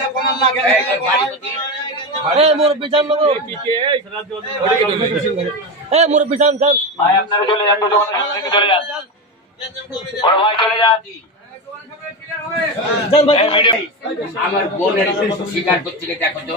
যকোন না গেলে এ ভাইপতি এ মোর বিছান নবো পিকে এই রাজ্যবধি এ মোর বিছান স্যার ভাই আপনারা চলে যান তো যাবেন এদিকে চলে যান ও ভাই চলে যান তো সবার কিয়ার হবে জান ভাই আমার বোন এই সুস্বীকার করতে দেখে তো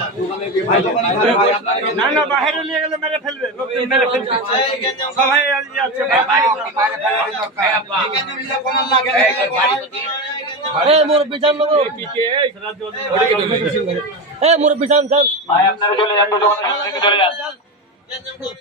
না না বাইরে নিয়ে গেলে মেরে ফেলবে মেরে ফেলবে সবাই আজ যাচ্ছে বাইরে বাইরে এ মোর বিজান লব পিকে এ মোর বিজান যান ভাই আপনারা চলে যান দোকানে চলে যান